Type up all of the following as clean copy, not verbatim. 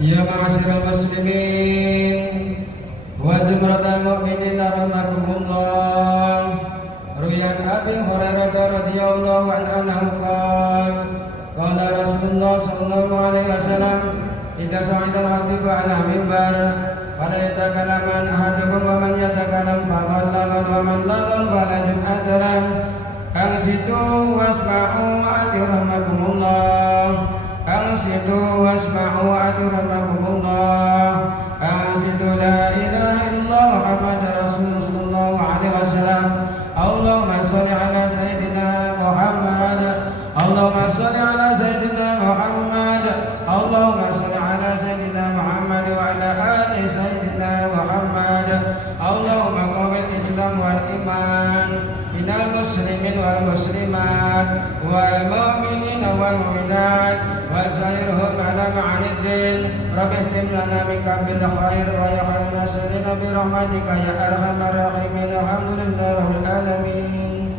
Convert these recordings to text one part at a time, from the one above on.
Ya ma'asyiral muslimin wa zumratal mu'minin rahimakumullah. Ruyan Abi Hurairah radhiyallahu anhu qala qala Rasulullah sallallahu alaihi wasallam idza sa'idal khatibu ala mimbar fala yatakallaman ahadukum wa man yatakallam faqad lagan wa man lagan fala jum'ata lah. Ansitu wasma'u atirahmakumullah. Ansitu wasma'u atirahmakumullah. Ansitu la ilaha illallah Muhammad Rasulullah sallallahu alaihi wasallam. Allahumma sholli ala sayyidina Muhammad. Allahumma sholli ala sayyidina Muhammad. Allahumma sholli ala sayyidina Muhammad wa ala ali sayyidina Muhammad. Allahumma qabil Islam wal iman minal muslimin wal muslimat wal mu'minin wal mu'minat wa zairhum ala ma'aniddin. Rabbi ihtim lana minka bil khair wa ya khairan nasirina bi rahmatika ya arhamar rahimin. Alhamdulillahi rabbil alamin.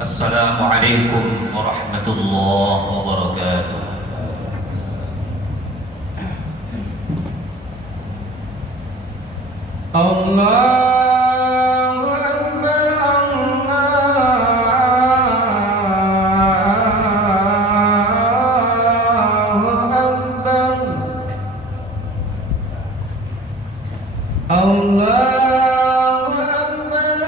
Assalamualaikum warahmatullahi wabarakatuh. Allahu Akbar, Allahu Akbar, Allahu Akbar,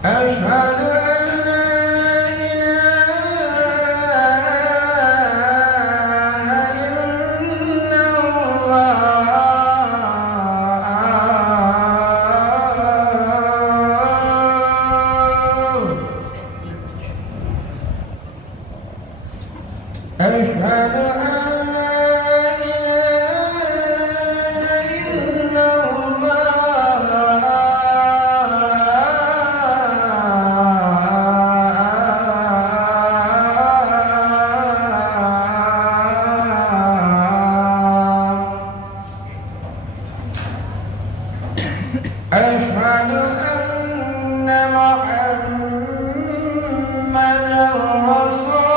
Ashhadu an la ilaha illallah. Ashhadu an la ilaha illallah. Ashhadu anna Muhammadan Rasulullah.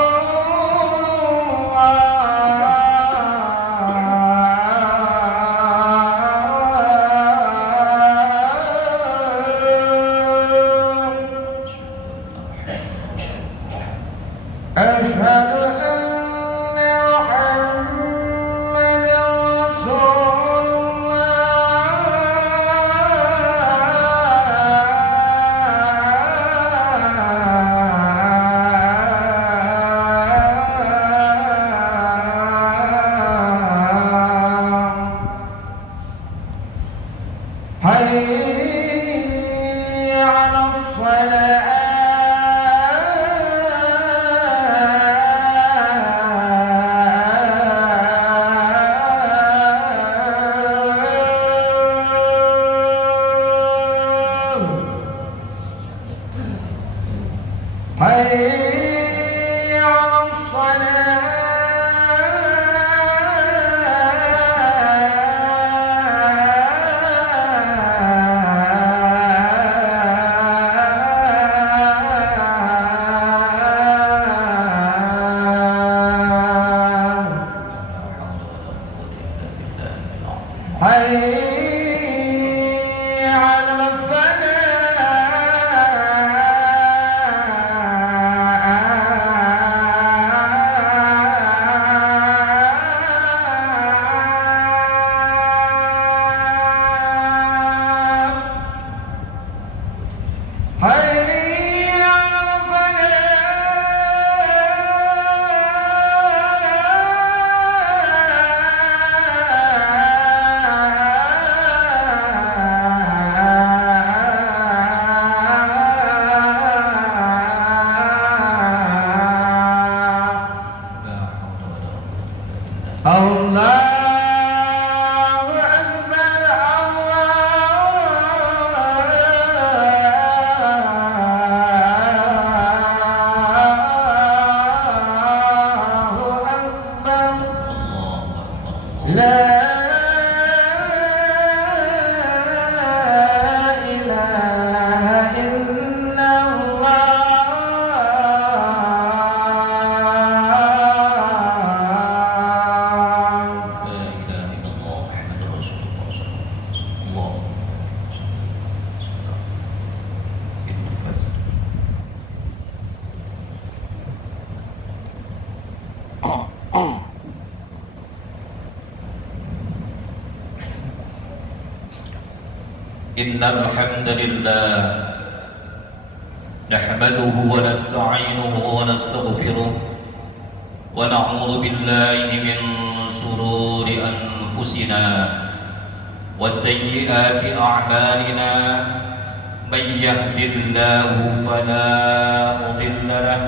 Ashhadu anna Muhammadan Rasulullah. إن الحمد لله نحمده ونستعينه ونستغفره ونعوذ بالله من شرور أنفسنا وسيئات أعمالنا من يهد الله فلا مضل له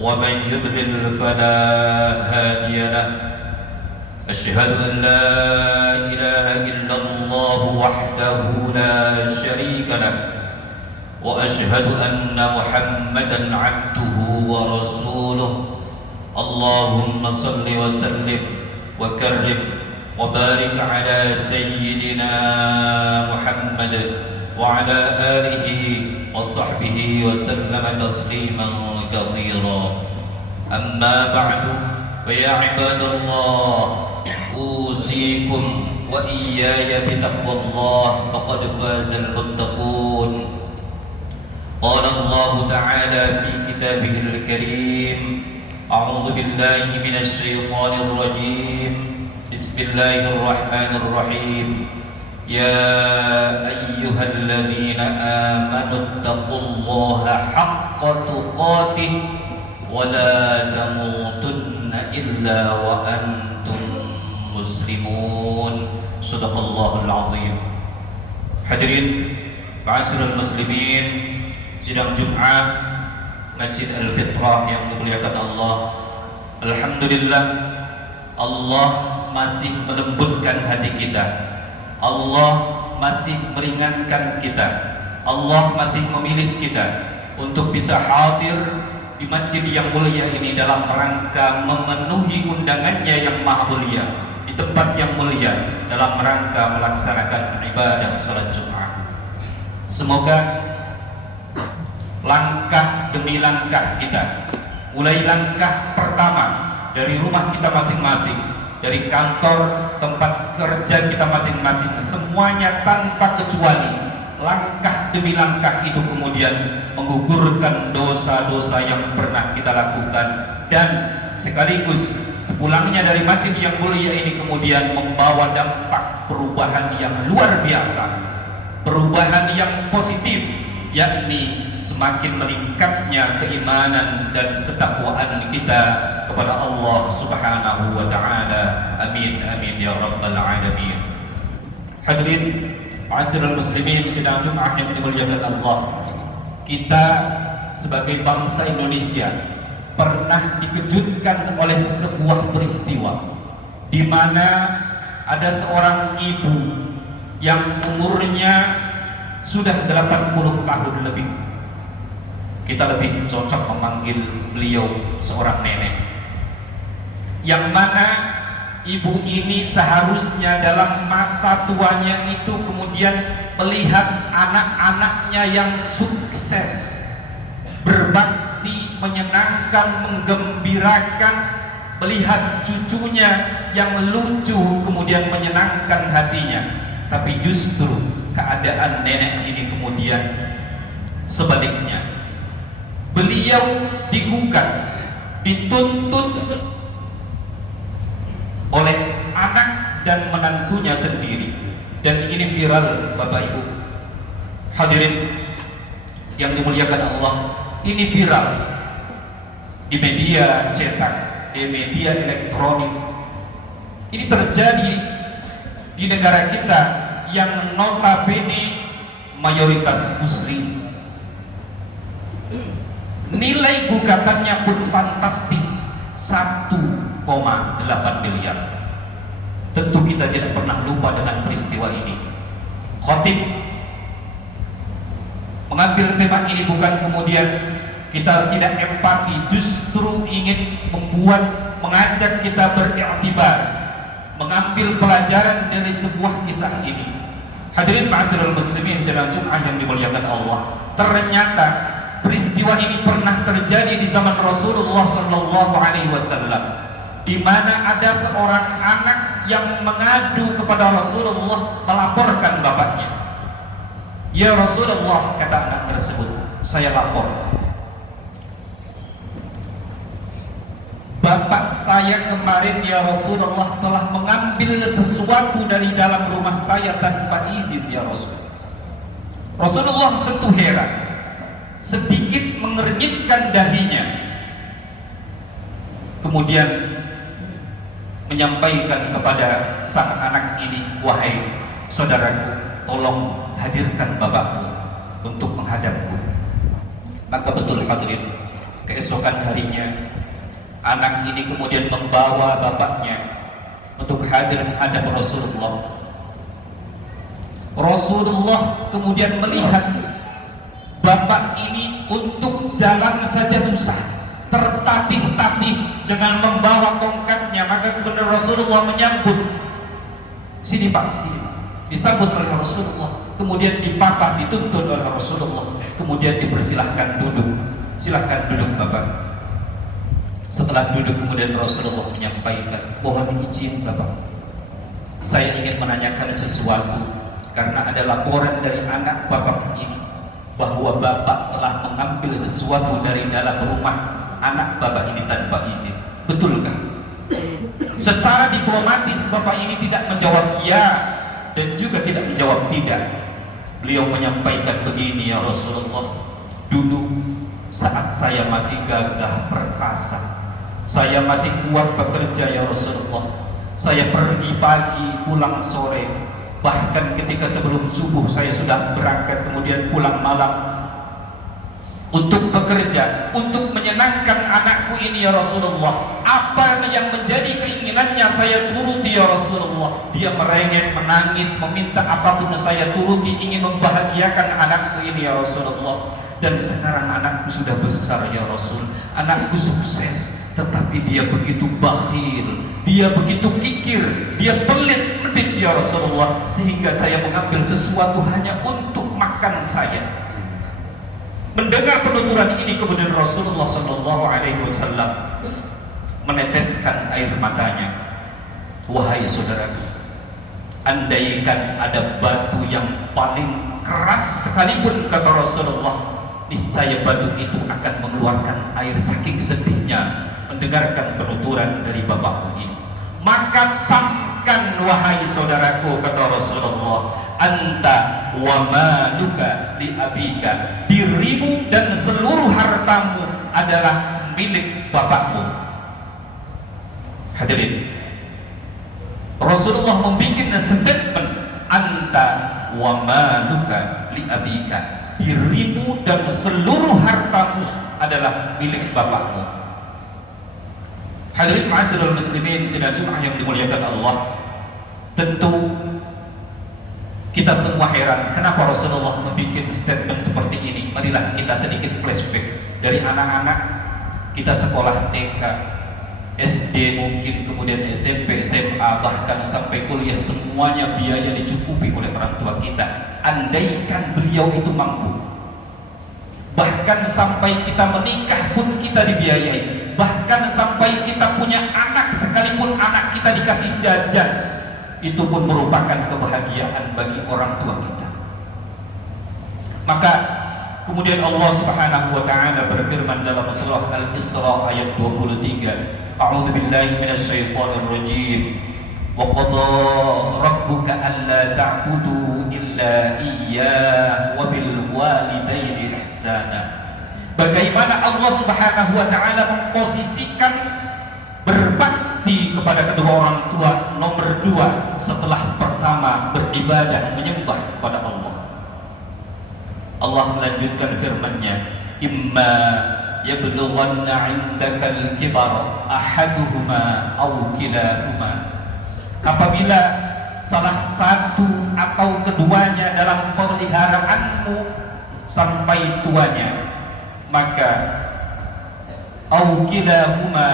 ومن يضلل فلا هادي له أشهد أن لا إله إلا الله وحده لا شريك له وأشهد أن محمدا عبده ورسوله اللهم صل وسلم وكرم وبارك على سيدنا محمد وعلى آله وصحبه وسلم تسليما كثيرا أما بعد فيا عباد الله أوصيكم وإياي بتقوى الله فقد فاز المتقون قال الله تعالى في كتابه الكريم أعوذ بالله من الشيطان الرجيم بسم الله الرحمن الرحيم يا أيها الذين آمنوا اتقوا الله حق تقاته ولا تموتن إلا وأنتم مسلمون صدق الله العظيم. Hadirin ma'asyiral muslimin, sidang Jumat Masjid Al-Fitrah yang dimuliakan Allah. Alhamdulillah, Allah masih melembutkan hati kita. Allah masih meringankan kita. Allah masih memilih kita untuk bisa hadir di masjid yang mulia ini dalam rangka memenuhi undangannya yang maha mulia, di tempat yang mulia dalam rangka melaksanakan ibadah salat Jumat. Semoga langkah demi langkah kita, mulai langkah pertama dari rumah kita masing-masing, dari kantor tempat kerja kita masing-masing, semuanya tanpa kecuali langkah demi langkah itu kemudian menggugurkan dosa-dosa yang pernah kita lakukan, dan sekaligus sepulangnya dari masjid yang mulia ini kemudian membawa dampak perubahan yang luar biasa, perubahan yang positif, yakni semakin meningkatnya keimanan dan ketakwaan kita kepada Allah Subhanahu wa taala. Amin amin ya rabbal alamin. Hadirin ma'asyiral muslimin, sidang Jumat yang dimuliakan Allah, kita sebagai bangsa Indonesia pernah dikejutkan oleh sebuah peristiwa di mana ada seorang ibu yang umurnya sudah 80 tahun lebih. Kita lebih cocok memanggil beliau seorang nenek, yang mana ibu ini seharusnya dalam masa tuanya itu kemudian melihat anak-anaknya yang sukses, berbakti, menyenangkan, menggembirakan, melihat cucunya yang lucu kemudian menyenangkan hatinya. Tapi justru keadaan nenek ini kemudian sebaliknya. Beliau digugat, dituntut oleh anak dan menantunya sendiri, dan ini viral Bapak Ibu. Hadirin yang dimuliakan Allah, ini viral di media cetak, di media elektronik. Ini terjadi di negara kita yang notabene mayoritas muslim. Nilai gugatannya pun fantastis, 1,8 miliar. Tentu kita tidak pernah lupa dengan peristiwa ini. Khatib mengambil tema ini bukan kemudian kita tidak empati, justru ingin mengajak kita beriktibar, mengambil pelajaran dari sebuah kisah ini. Hadirin ma'asyiral muslimin, jemaah Jumat yang dimuliakan Allah, ternyata peristiwa ini pernah terjadi di zaman Rasulullah Sallallahu Alaihi Wasallam, di mana ada seorang anak yang mengadu kepada Rasulullah, melaporkan bapaknya. Ya Rasulullah, kata anak tersebut, saya lapor, bapak saya kemarin ya Rasulullah telah mengambil sesuatu dari dalam rumah saya tanpa izin ya Rasul. Rasulullah tentu heran, sedikit mengernyitkan dahinya, kemudian menyampaikan kepada sang anak ini, wahai saudaraku, tolong hadirkan bapakmu untuk menghadapku. Maka betul hadirin, keesokan harinya anak ini kemudian membawa bapaknya untuk hadir menghadap Rasulullah. Rasulullah kemudian melihat bapak ini untuk jalan saja susah, tertatih-tatih dengan membawa tongkatnya. Maka kemudian Rasulullah menyambut, sini pak, sini. Disambut oleh Rasulullah, kemudian dipapah, dituntun oleh Rasulullah, kemudian dipersilahkan duduk. Silahkan duduk bapak. Setelah duduk kemudian Rasulullah menyampaikan, mohon izin bapak, saya ingin menanyakan sesuatu, karena ada laporan dari anak bapak ini bahwa bapak telah mengambil sesuatu dari dalam rumah anak bapak ini tanpa izin. Betulkah? Secara diplomatis bapak ini tidak menjawab ya dan juga tidak menjawab tidak. Beliau menyampaikan begini, ya Rasulullah, dulu saat saya masih gagah perkasa, saya masih kuat bekerja ya Rasulullah, saya pergi pagi pulang sore, bahkan ketika sebelum subuh saya sudah berangkat kemudian pulang malam untuk bekerja, untuk menyenangkan anakku ini ya Rasulullah. Apa yang menjadi keinginannya saya turuti ya Rasulullah. Dia merengek, menangis, meminta apapun saya turuti, ingin membahagiakan anakku ini ya Rasulullah. Dan sekarang anakku sudah besar ya Rasul, anakku sukses, tetapi dia begitu bakhil, dia begitu kikir, dia pelit-pelit ya Rasulullah, sehingga saya mengambil sesuatu hanya untuk makan saya. Mendengar penuturan ini kemudian Rasulullah SAW meneteskan air matanya. Wahai saudaraku, andaikan ada batu yang paling keras sekalipun, kata Rasulullah, niscaya batu itu akan mengeluarkan air saking sedihnya mendengarkan penuturan dari bapakmu ini. Maka camkan wahai saudaraku, kata Rasulullah, anta wa maluka li abika, dirimu dan seluruh hartamu adalah milik bapakmu. Hadirin, Rasulullah membuat statement, anta wa maluka li abika, dirimu dan seluruh hartamu adalah milik bapakmu. Hadirin ma'asyiral muslimin sidang Jumat yang dimuliakan Allah, tentu kita semua heran kenapa Rasulullah membuat statement seperti ini. Marilah kita sedikit flashback dari anak-anak kita sekolah TK, SD mungkin, kemudian SMP, SMA, bahkan sampai kuliah, semuanya biaya dicukupi oleh orang tua kita. Andaikan beliau itu mampu, bahkan sampai kita menikah pun kita dibiayai, bahkan sampai kita punya anak sekalipun anak kita dikasih jajan, itu pun merupakan kebahagiaan bagi orang tua kita. Maka kemudian Allah Subhanahu wa taala berfirman dalam surah Al-Isra ayat 23, A'udzu billahi minasyaitonir rajim. Wa qada rabbuka alla ta'budu illa iyyah wa bil walidaini ihsana. Bagaimana Allah Subhanahu wa taala memposisikan berbakti kepada kedua orang tua nomor 2 setelah pertama beribadah menyembah kepada Allah. Allah melanjutkan firman-Nya, imma yablughanna 'indakal kibar ahaduhuma aw kilahuma. Apabila salah satu atau keduanya dalam pemeliharaanmu sampai tuanya, maka aw kilahuma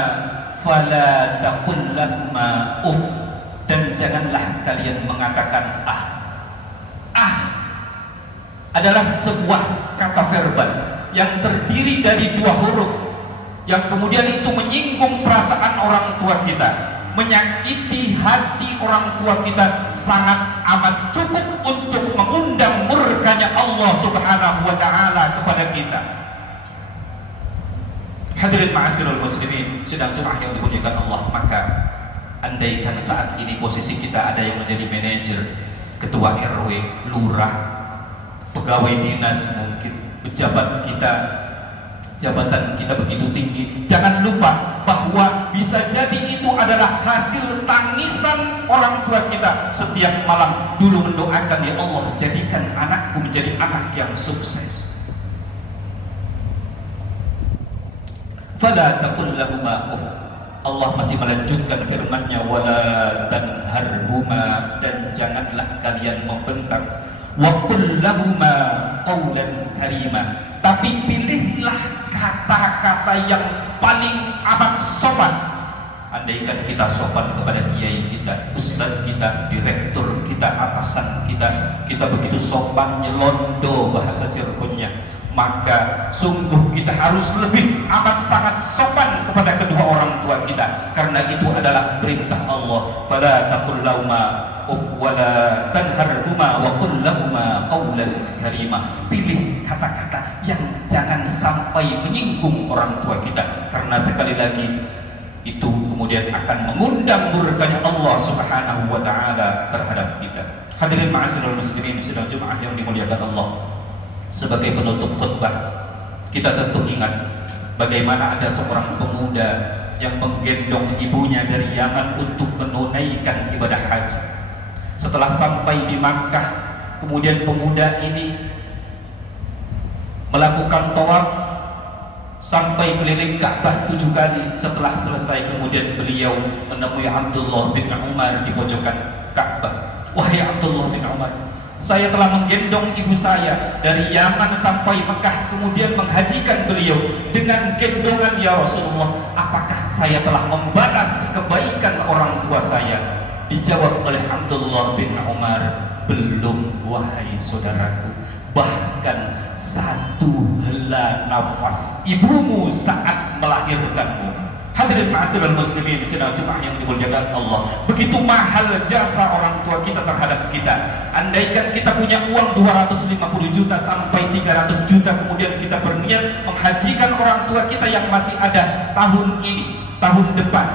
fala taqul lahuma uff, dan janganlah kalian mengatakan ah. Ah adalah sebuah kata verbal yang terdiri dari 2 huruf yang kemudian itu menyinggung perasaan orang tua kita, menyakiti hati orang tua kita, sangat amat cukup untuk mengundang murkanya Allah Subhanahu wa taala kepada kita. Hadirin ma'asyiral muslimin sidang Jumat yang dimuliakan Allah, maka andaikan saat ini posisi kita ada yang menjadi manajer, ketua RW, lurah, pegawai dinas mungkin, pejabat kita, jabatan kita begitu tinggi. Jangan lupa bahwa bisa jadi itu adalah hasil tangisan orang tua kita setiap malam dulu mendoakan, ya Allah jadikan anakku menjadi anak yang sukses. Fala taqul lahuma uff. Allah masih melanjutkan firman-Nya, wala tanharhuma, dan janganlah kalian membentak. Wa qul lahuma qawlan karima, tapi pilihlah kata-kata yang paling amat sopan. Andaikan kita sopan kepada kiai kita, ustaz kita, direktur kita, atasan kita, kita begitu sopan nyelondo bahasa Cirebonnya, maka sungguh kita harus lebih amat sangat sopan kepada kedua orang tua kita, karena itu adalah perintah Allah. Fala taqul lahuma uff wala tanharhuma wa qul lahuma qawlan karima. Pilih kata-kata yang jangan sampai menyinggung orang tua kita, karena sekali lagi itu kemudian akan mengundang murkanya Allah Subhanahu wa taala terhadap kita. Hadirin ma'asyiral muslimin sidang Jumat yang dimuliakan Allah, sebagai penutup khutbah kita tentu ingat bagaimana ada seorang pemuda yang menggendong ibunya dari Yaman untuk menunaikan ibadah haji. Setelah sampai di Makkah, kemudian pemuda ini melakukan tawaf sampai keliling Ka'bah 7 kali. Setelah selesai kemudian beliau menemui Abdullah bin Umar di pojokan Ka'bah. Wahai Abdullah bin Umar, saya telah menggendong ibu saya dari Yaman sampai Mekah, kemudian menghajikan beliau dengan gendongan, ya Rasulullah, apakah saya telah membalas kebaikan orang tua saya? Dijawab oleh Abdullah bin Umar, belum wahai saudaraku. Bahkan satu hela nafas ibumu saat melahirkanmu. Hadirin ma'asyiral muslimin sidang Jumat yang dimuliakan Allah, begitu mahal jasa orang tua kita terhadap kita. Andaikan kita punya uang 250 juta sampai 300 juta, kemudian kita berniat menghajikan orang tua kita yang masih ada tahun ini, tahun depan,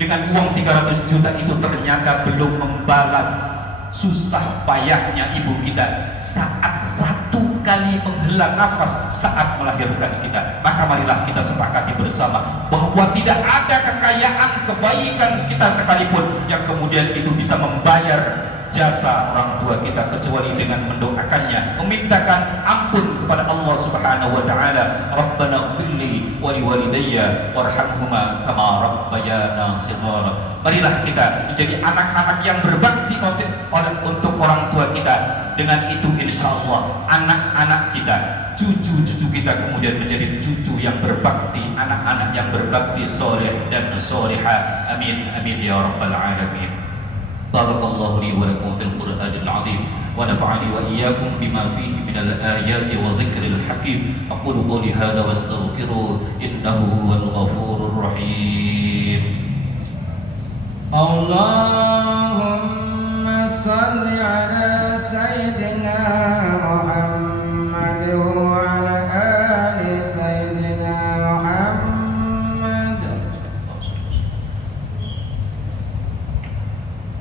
dengan uang 300 juta itu ternyata belum membalas susah payahnya ibu kita saat satu kali menghela nafas saat melahirkan kita. Maka marilah kita sepakati bersama bahwa tidak ada kekayaan kebaikan kita sekalipun yang kemudian itu bisa membayar jasa orang tua kita, kecuali dengan mendoakannya, memintakan ampun kepada Allah Subhanahu wa taala. Rabbana ighfirli wa liwalidayya warhamhuma kama rabbayana shighara. Marilah kita menjadi anak-anak yang berbakti untuk orang tua kita. Dengan itu insyaallah anak-anak kita, cucu-cucu kita kemudian menjadi cucu yang berbakti, anak-anak yang berbakti soleh dan soleha. Amin amin ya rabbal alamin. بارك الله لي ولكم في القرآن العظيم ونفعني وإياكم بما فيه من الآيات والذكر الحكيم. أقول قولي هذا واستغفروه إنه هو الغفور الرحيم. اللهم صل على سيدنا محمد وعلى آل سيدنا محمد.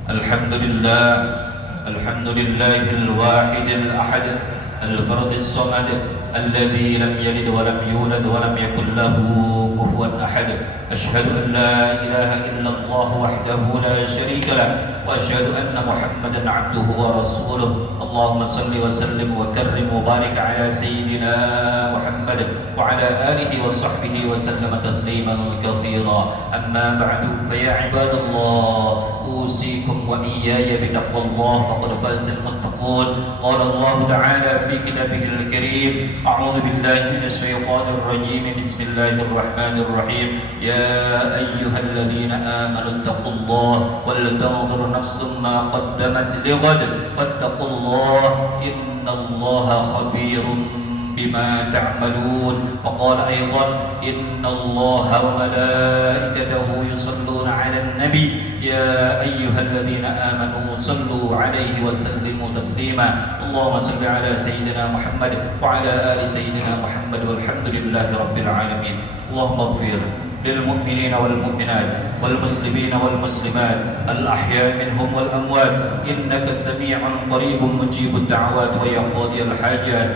الحمد لله الواحد الأحد الفرد الصمد الذي لم يلد ولم يولد ولم يكن له كفوا أحد. أشهد أن لا إله إلا الله وحده لا شريك له وأشهد أن محمدا عبده ورسوله. اللهم صل وسلم وكرم وبارك على سيدنا محمد وعلى آله وصحبه وسلم تسليما كثيرا. أما بعد فيا عباد الله أوصيكم وإياي بتقوى الله فقد فاز المتقون. قال الله تعالى في كتابه الكريم: أعوذ بالله من الشيطان الرجيم بسم الله الرحمن الرحيم. يا أيها الذين آمنوا اتقوا الله ولتنظر نفس ما قدمت لغد واتقوا الله إن الله خبير بما تعملون. وقال أيضا: إن الله وملائكته يصلون على النبي يا أيها الذين آمنوا صلوا عليه وسلموا تسليما. اللهم صل على سيدنا محمد وعلى آل سيدنا محمد والحمد لله رب العالمين. اللهم اغفر للمؤمنين والمؤمنات والمسلمين والمسلمات الأحياء منهم والأموات إنك سميع قريب مجيب الدعوات ويا قاضي الحاجات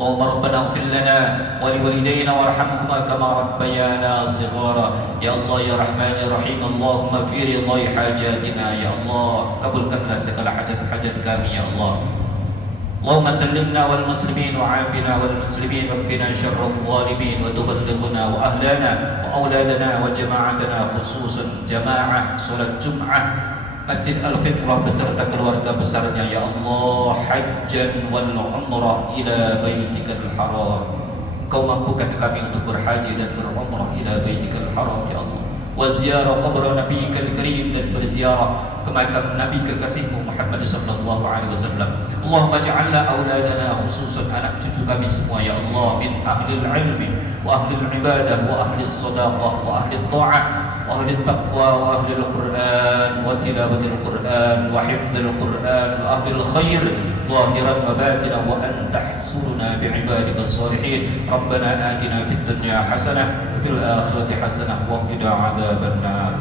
اللهم ربنا اغفر لنا ولوالدينا وارحمهما كما ربيانا صغارا يا الله يا رحمن يا رحيم اللهم في رضا حاجاتنا يا الله kabulkanlah segala hajat-hajat kami ya Allah اللهم سلمنا والمسلمين وعافنا والمسلمين واكفنا شر الظالمين وتبلغنا وأهلنا وأولادنا وجماعتنا خصوصا جماعة صلاة جمعة Masjid Al-Fitrah beserta keluarga besarnya ya Allah hajjan wal umrah ila baitikal haram Kau mampukan kami untuk berhaji dan berumrah ila baitikal haram ya Allah wa ziarah qabr nabiyikal karim dan berziarah ke makam Nabi kekasihmu Muhammad sallallahu alaihi wasallam Allahumma ja'alna auladana khususan anak cucu kami semua ya Allah min ahli ilmi wa ahli ibadah wa ahli sadaqah wa ahli ta'ah وأهل التقوى وأهل القرآن وتلاوة القرآن وحفظ القرآن وأهل الخير ظاهرا وباطنا وأن تحصرنا بعبادك الصالحين ربنا آتنا في الدنيا حسنة وفي الآخرة حسنة وقنا عذاب النار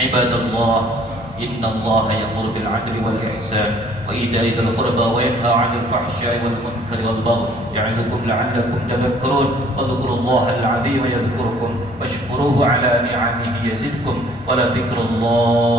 عباد الله إن الله يأمر بالعدل والإحسان وإيتاء ذي القربى وينهى عن الفحشاء والمنكر والبغي يعظكم لعلكم تذكرون واذكروا الله العظيم يذكركم واشكروه على نعمه يزدكم ولذكر الله